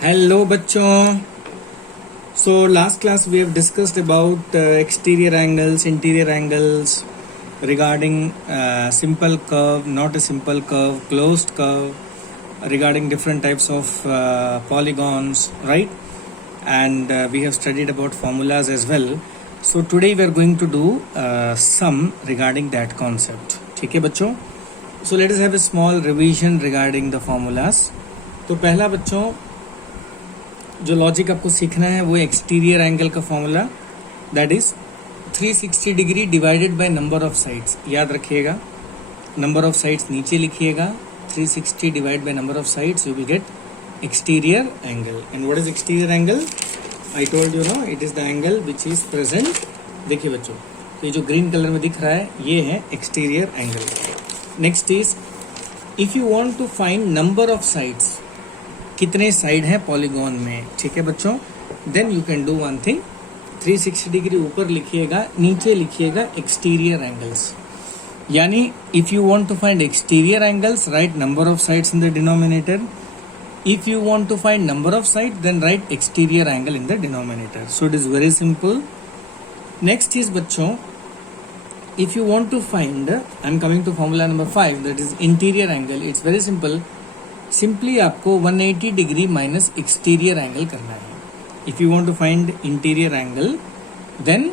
Hello बच्चों. So last class we have discussed about exterior angles, interior angles, regarding simple curve, not a simple curve, closed curve, regarding different types of polygons, right? And we have studied about formulas as well. So today we are going to do some regarding that concept. ठीक है बच्चों? So let us have a small revision regarding the formulas. तो पहला बच्चों जो logic आपको सीखना है वो एक्सटीरियर एंगल का formula, that is 360 degree divided by number of sides. याद रखिएगा, नंबर ऑफ साइड्स नीचे लिखिएगा. 360 divide by number of sides you will get exterior angle. And what is exterior angle? I told you know, it is the angle which is present. देखिए बच्चों, ये जो green colour में दिख रहा है ये है exterior angle. Next is, if you want to find number of sides, कितने साइड हैं पॉलीगॉन में, ठीक है बच्चों, then you can do one thing. 360 degree ऊपर लिखिएगा, नीचे लिखिएगा एक्सटीरियर एंगल्स. यानी if you want to find exterior angles, write number of sides in the denominator. If you want to find number of side, then write exterior angle in the denominator. So it is very simple. Next is बच्चों, if you want to find, I am coming to formula number 5, that is interior angle. It's very simple. Simply आपको 180 degree minus exterior angle करना है. If you want to find interior angle, then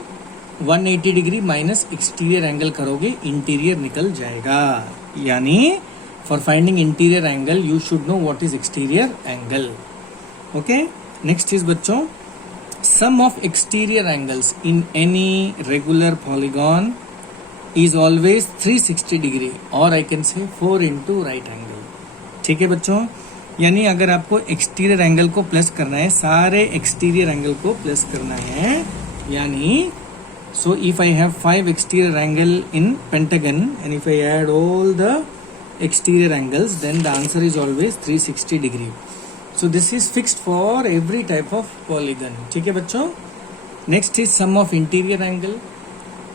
180 degree minus exterior angle करोगे, interior निकल जाएगा. यानी for finding interior angle you should know what is exterior angle. Okay. Next is बच्चों, sum of exterior angles in any regular polygon is always 360 degree, और I can say 4 into right angle. ठीक है बच्चों, यानी अगर आपको exterior angle को plus करना है, सारे एक्सटीरियर एंगल को प्लस करना है, यानी so if I have 5 exterior angle in pentagon and if I add all the exterior angles, then the answer is always 360 degree. So this is fixed for every type of polygon. ठीक है बच्चों. Next is sum of interior angle.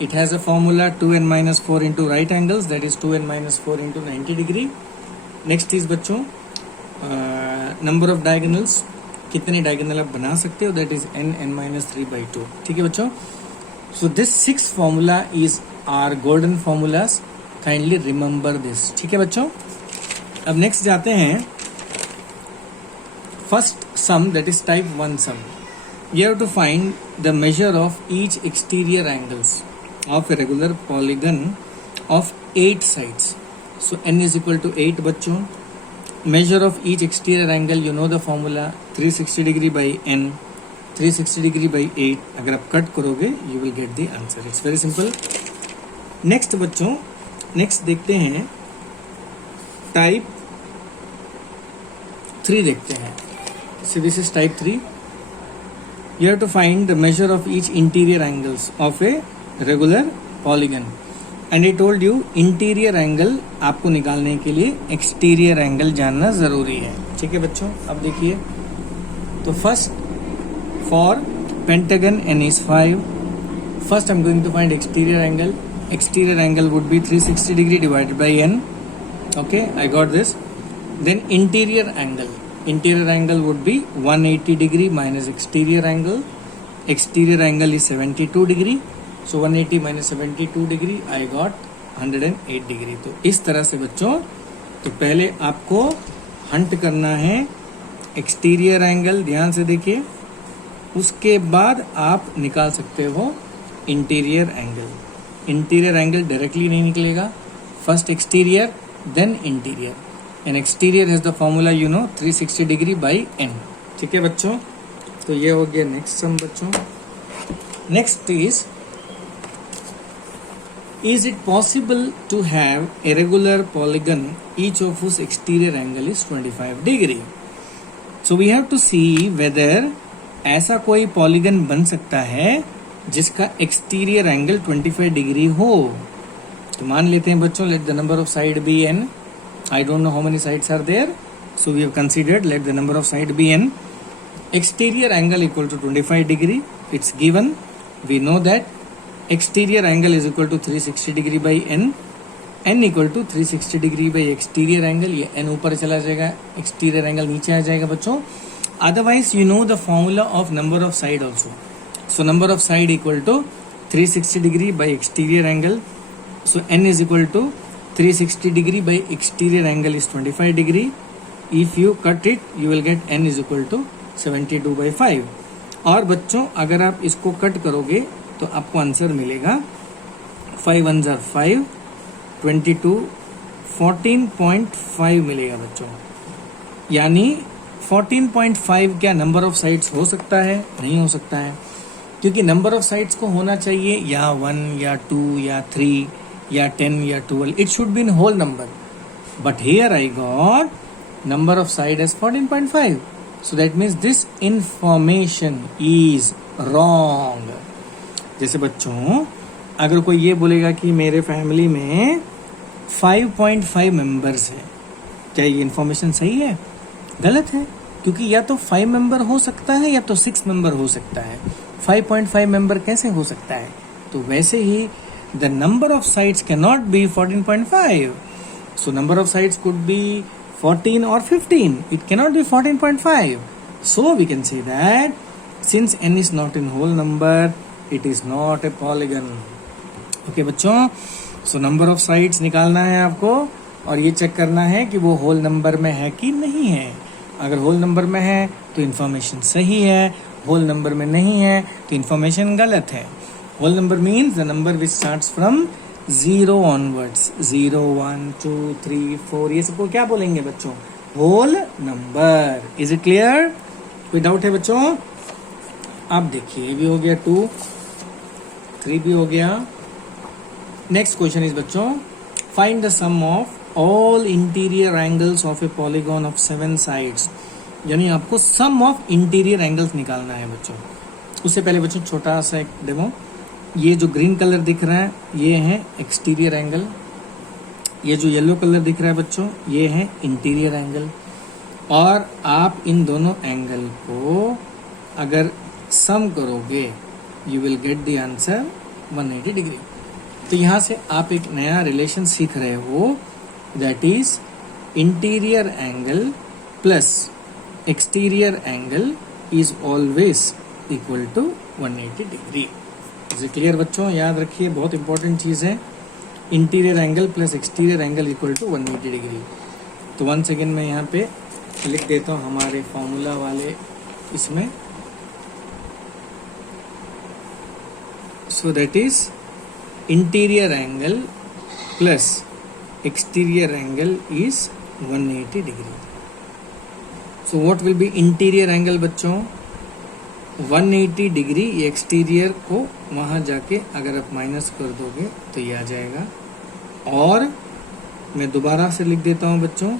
It has a formula 2n-4 into right angles, that is 2n-4 into 90 degree. Next is बच्चों, number of diagonals, कितने diagonal आप बना सकते हो, that is n-3/2. ठीक है बच्चों. So this 6 formula is are golden formulas. Kindly remember this. ठीक है बच्चों. अब नेक्स्ट जाते हैं first sum, that is type 1 sum. You have to find the measure of each exterior angles of a regular polygon of 8 sides. So n is equal to 8 बच्चों. Measure of each exterior angle, you know the formula, 360 degree by n, 360 degree by 8. अगर आप cut करोगे you will get the answer. It's very simple. Next बच्चों, next देखते हैं type 3 देखते हैं. So this is type 3. You have to find the measure of each interior angles of a regular polygon. And I told you, interior angle आपको निकालने के लिए exterior angle जानना जरूरी है. ठीक है बच्चों. अब देखिए, तो first for pentagon n is 5. First I am going to find exterior angle. Exterior angle would be 360 degree divided by n. Okay, I got this. Then interior angle, interior angle would be 180 degree minus exterior angle. Exterior angle is 72 degree. So 180 minus 72 degree, I got 108 degree. तो इस तरह से बच्चों, तो पहले आपको Hunt करना है एक्सटीरियर एंगल, ध्यान से देखिए. उसके बाद आप निकाल सकते हो interior angle. Interior angle directly नहीं निकलेगा. First exterior then interior, and exterior has the formula you know 360 degree by n. ठीक है बच्चों. तो ये हो गया नेक्स्ट सम बच्चों. Next is it possible to have a regular polygon each of whose exterior angle is 25 degree? So we have to see whether ऐसा कोई polygon बन सकता है जिसका exterior angle 25 डिग्री हो. तो मान लेते हैं बच्चों, let the number of side be n. I don't know how many sides are there, so we have considered let the number of side be n. Exterior angle equal to 25 degree. It's given. We know that exterior angle is equal to 360 degree by n. n equal to 360 degree by exterior angle. ये n ऊपर चला जाएगा, exterior angle नीचे आ जाएगा बच्चों. Otherwise, you know the formula of number of side also. So number of side equal to 360 degree by exterior angle. So n is equal to 360 degree by exterior angle is 25 degree. If you cut it, you will get n is equal to 72 by 5. और बच्चों अगर आप इसको cut करोगे तो आपको answer मिलेगा 5 1 jar 5, 22, 14.5 मिलेगा बच्चों. यानी 14.5 क्या नंबर ऑफ साइड्स हो सकता है? नहीं हो सकता है, क्योंकि नंबर ऑफ साइड्स को होना चाहिए या 1 या 2 या 3 या 10 या 12. It should be in whole number, but here I got number of side as 14.5. So that means this information is wrong. जैसे बच्चों अगर कोई ये बोलेगा कि मेरे फैमिली में 5.5 मेंबर्स है, क्या ये इंफॉर्मेशन सही है? गलत है, क्योंकि या तो 5 मेंबर हो सकता है या तो 6 मेंबर हो सकता है. 5.5 मेंबर कैसे हो सकता है? तो वैसे ही the number of sides can not be 14.5. So number of sides could be 14 or 15. It cannot be 14.5. So we can say that since n is not in whole number, it is not a polygon. Okay बच्चों, so number of sides निकालना है आपको और ये check करना है कि वो होल नंबर में है कि नहीं है. अगर होल नंबर में है तो इन्फॉर्मेशन सही है, होल नंबर में नहीं है तो इन्फॉर्मेशन गलत है. Whole number means the number which starts from 0 onwards. 0 1 2 3 4 ये सबको क्या बोलेंगे बच्चों? Whole number. Is it clear? कोई डाउट है बच्चों? आप देखिए, ये भी हो गया 2, 3 भी हो गया. नेक्स्ट क्वेश्चन इज बच्चों, find the sum of all interior angles of a polygon of 7 sides. यानी आपको सम ऑफ इंटीरियर एंगल्स निकालना है बच्चों. उससे पहले बच्चों छोटा सा एक डेमो. ये जो ग्रीन कलर दिख रहा है ये है एक्सटीरियर एंगल. ये जो येलो कलर दिख रहा है बच्चों ये है इंटीरियर एंगल. और आप इन दोनों एंगल को अगर सम करोगे you will get the answer 180 degree. तो यहाँ से आप एक नया रिलेशन सीख रहे हो, that is interior angle plus exterior angle is always equal to 180 degree. Is it clear बच्चों? याद रखिए, बहुत इंपॉर्टेंट चीज है. Interior angle plus exterior angle equal to 180 degree. तो वन सेकेंड में यहाँ पे लिख देता हूँ हमारे फॉर्मूला वाले इसमें. So that is interior angle plus exterior angle is 180 degree. So what will be interior angle बच्चों? 180 डिग्री. एक्सटीरियर को वहां जाके अगर आप माइनस कर दोगे तो ये आ जाएगा. और मैं दोबारा से लिख देता हूं बच्चों,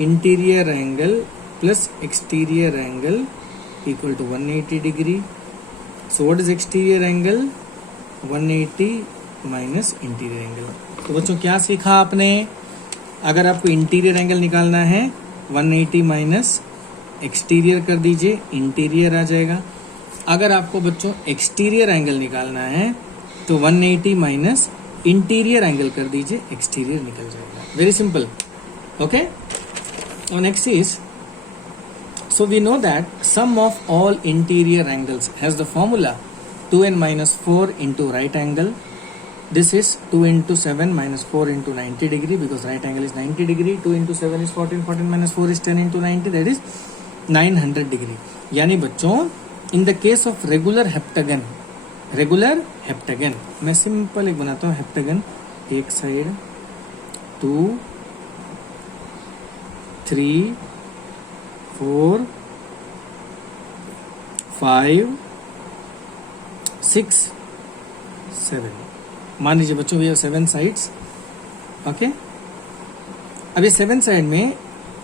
interior angle plus exterior angle equal to 180 degree. So what is exterior angle? 180 minus interior angle. तो बच्चों क्या सीखा आपने? अगर आपको इंटीरियर एंगल निकालना है 180 माइनस एक्सटीरियर कर दीजिए, इंटीरियर आ जाएगा. अगर आपको बच्चों एक्सटीरियर एंगल निकालना है तो 180 माइनस इंटीरियर एंगल कर दीजिए, एक्सटीरियर निकल जाएगा. Very simple. ओके. और next is, so we know that sum of all interior angles has the formula 2n minus 4 into right angle. This is 2 into 7 minus 4 into 90 degree, because right angle is 90 degree. 2 into 7 is 14, 14 minus 4 is 10 into 90, that is 900 degree. यानी बच्चों in the case of regular heptagon, मैं simple एक बनाता हूँ heptagon. एक side 2 3 4 5 6 7. मान लीजिए बच्चों ये 7 साइड्स. ओके. अब ये 7 साइड में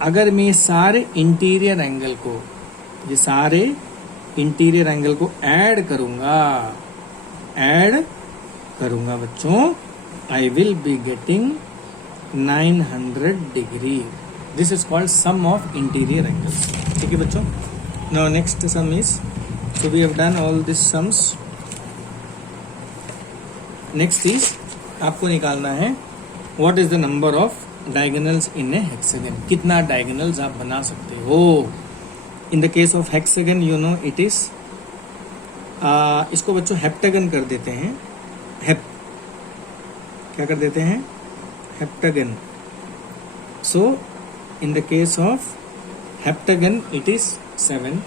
अगर मैं सारे इंटीरियर एंगल को ऐड करूंगा बच्चों, I will be getting 900 degree. This is called sum of interior angles. ठीक है बच्चों. Now next sum is, so we have done all this sums. Next is आपको निकालना है what is the number of diagonals in a hexagon. कितना diagonals आप बना सकते हो. In the case of hexagon you know it is, इसको बच्चों हेप्टागन कर देते हैं, क्या कर देते हैं, heptagon. So in the case of heptagon it is 7.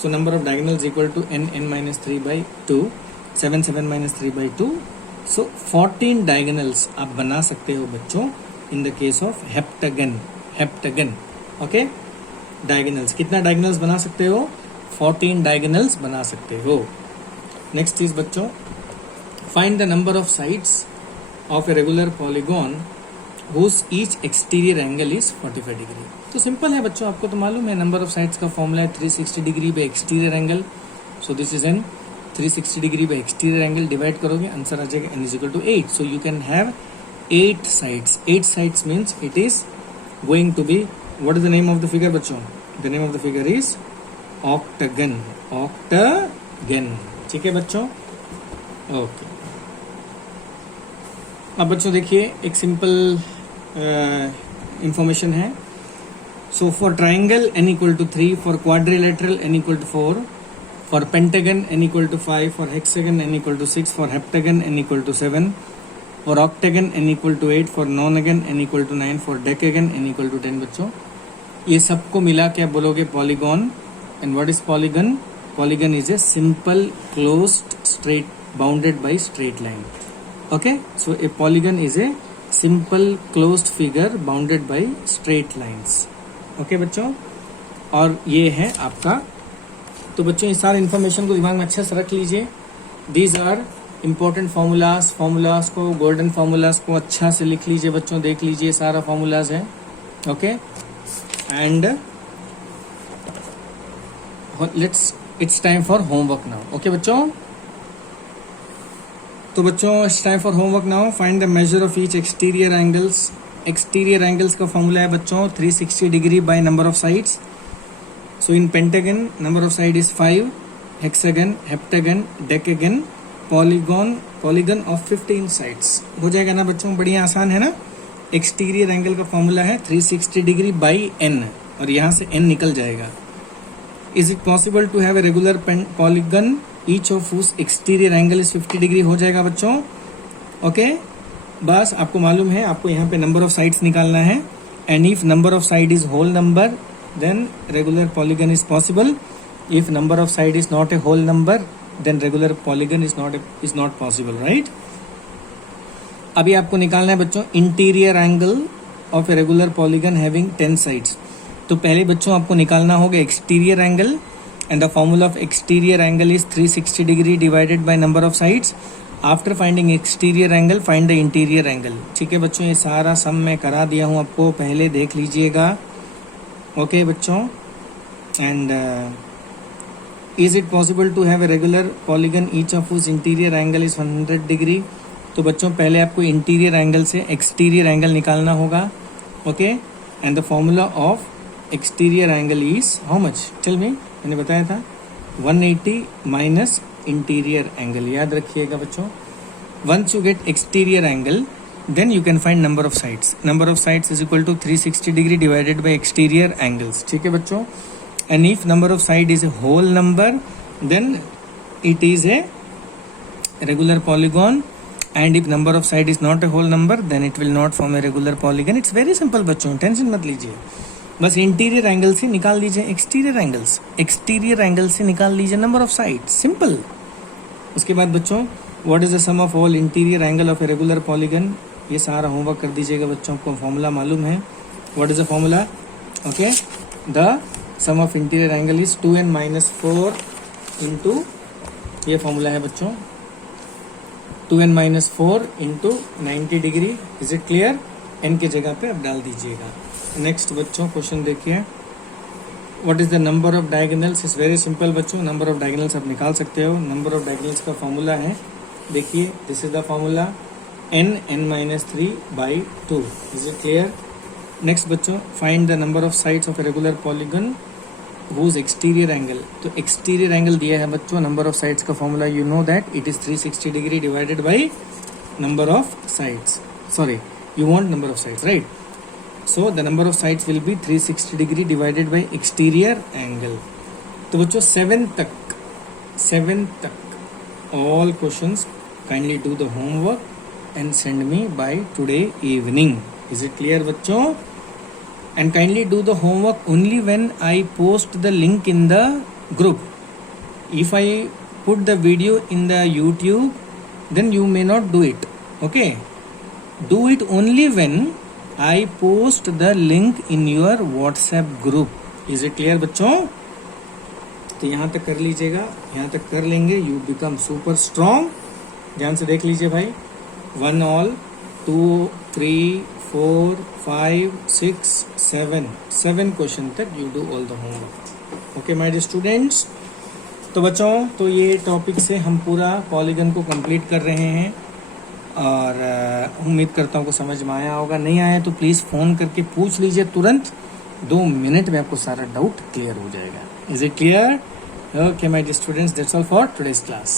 So number of diagonals equal to n minus 3 by 2, 7 minus 3 by 2. So 14 diagonals आप बना सकते हो बच्चों in the case of heptagon. Okay, diagonals, कितना डायगोनल्स बना सकते हो, 14 डायगोनल्स बना सकते हो. नेक्स्ट इज बच्चों, find the number of sides of a regular polygon whose each exterior angle is 45 degree. तो सिंपल है बच्चों, आपको तो मालूम है नंबर ऑफ साइड्स का फॉर्मूला है 360 degree by exterior angle. So this is an 360 degree by exterior angle, divide करोगे आंसर आ जाएगा n is equal to 8. So you can have 8 sides. 8 sides means it is going to be, what is the name of the figure बच्चों, the name of the figure is octagon. ठीक है बच्चों, okay. अब बच्चों देखिए एक simple information है. So for triangle n equal to 3, for quadrilateral n equal to 4, for pentagon n equal to 5, for hexagon n equal to 6, for heptagon n equal to 7, for octagon n equal to 8, for nonagon n equal to 9, for decagon n equal to 10. बच्चों ये सबको मिला क्या बोलोगे, polygon. And what is polygon, polygon is a simple closed straight bounded by straight line. Okay, so A polygon is a simple closed figure bounded by straight lines. Okay बच्चों, और ये है आपका. तो बच्चों इस सारे इन्फॉर्मेशन को दिमाग में अच्छे से रख लीजिए. दीज आर इंपॉर्टेंट फॉर्मूलाज को, गोल्डन फॉर्मूलाज को अच्छा से लिख लीजिए बच्चों, देख लीजिए सारा फॉर्मूलाज है. Okay, and it's time for homework now. Okay बच्चों, तो बच्चों it's time for homework now. Find the measure of each exterior angles. Exterior angles का फॉर्मूला है बच्चों 360 degree by number of sides. So in pentagon number of side is 5, hexagon, heptagon, decagon, polygon of 15 sides. हो जाएगा ना बच्चों, बढ़िया आसान है ना. एक्सटीरियर एंगल का फॉर्मूला है 360 डिग्री बाई n, और यहाँ से n निकल जाएगा. Is it possible to have a regular polygon each of whose exterior angle is 50 degree. हो जाएगा बच्चों. ओके, बस आपको मालूम है, आपको यहाँ पे नंबर ऑफ साइड्स निकालना है. And if number of side is whole number then regular polygon is possible. If number of side is not a whole number then regular polygon is not possible, right? अभी आपको निकालना है बच्चों interior angle of a regular polygon having 10 sides. तो पहले बच्चों आपको निकालना होगा exterior angle, and the formula of exterior angle is 360 degree divided by number of sides. After finding exterior angle find the interior angle. ठीक है बच्चों, ये सारा सम मैं करा दिया हूँ आपको, पहले देख लीजिएगा. ओके बच्चों, and Is it possible to have a regular polygon each of whose interior angle is 100 degree? तो बच्चों पहले आपको इंटीरियर एंगल से एक्सटीरियर एंगल निकालना होगा. Okay, and the formula of exterior angle is how much, tell me, मैंने बताया था 180 माइनस इंटीरियर एंगल. याद रखिएगा बच्चों. Once you get exterior angle then you can find number of sides. Number of sides is equal to 360 degree divided by exterior angles. ठीक है बच्चों. And if number of side is a whole number then it is a regular polygon, and if number of side is not a whole number then it will not form a regular polygon. It's very simple बच्चों, tension मत लीजिए. बस interior angle से निकाल लीजिए exterior angles, exterior angle से निकाल लीजिए नंबर ऑफ साइड, सिंपल. उसके बाद बच्चों what is the sum of all interior angle of a regular polygon. ये सारा होमवर्क कर दीजिएगा बच्चों, को फॉर्मूला मालूम है. What is the formula? Okay, the sum of interior angle is 2n minus 4 into, ये फॉर्मूला है बच्चों 2n minus 4 into 90 degree. Is it clear? n की जगह पे आप डाल दीजिएगा. नेक्स्ट बच्चों क्वेश्चन देखिए. What is the number of diagonals? Is very simple बच्चों, नंबर ऑफ डायगोनल्स आप निकाल सकते हो. नंबर ऑफ डायगोनल्स का फॉर्मूला है, देखिए this is the formula n minus 3 by 2. Is it clear? Next बच्चों find the number of sides of a regular polygon whose exterior angle. तो एक्सटीरियर एंगल दिया है बच्चों, नंबर ऑफ साइड्स का formula you know that it is 360 degree divided by number of sides. Sorry, you want number of sides, right? So the number of sides will be 360 degree divided by exterior angle. तो बच्चों 7 तक all questions kindly do the homework and send me by today evening. Is it clear बच्चों? And kindly do the homework only when I post the link in the group. If I put the video in the YouTube, then you may not do it. Okay? Do it only when I post the link in your WhatsApp group. Is it clear बच्चों? तो यहाँ तक कर लीजिएगा, यहाँ तक कर लेंगे, you become super strong. ध्यान से देख लीजिए भाई. 1 all 2 3 4 5 6 7 क्वेश्चन तक you do all the homework. Okay my dear students. तो बच्चों, तो ये टॉपिक से हम पूरा पॉलीगन को कंप्लीट कर रहे हैं और उम्मीद करता हूँ को समझ में आया होगा. नहीं आया तो प्लीज़ फ़ोन करके पूछ लीजिए तुरंत. 2 मिनट में आपको सारा डाउट क्लियर हो जाएगा. Is it clear? Okay my dear students, that's all for today's class.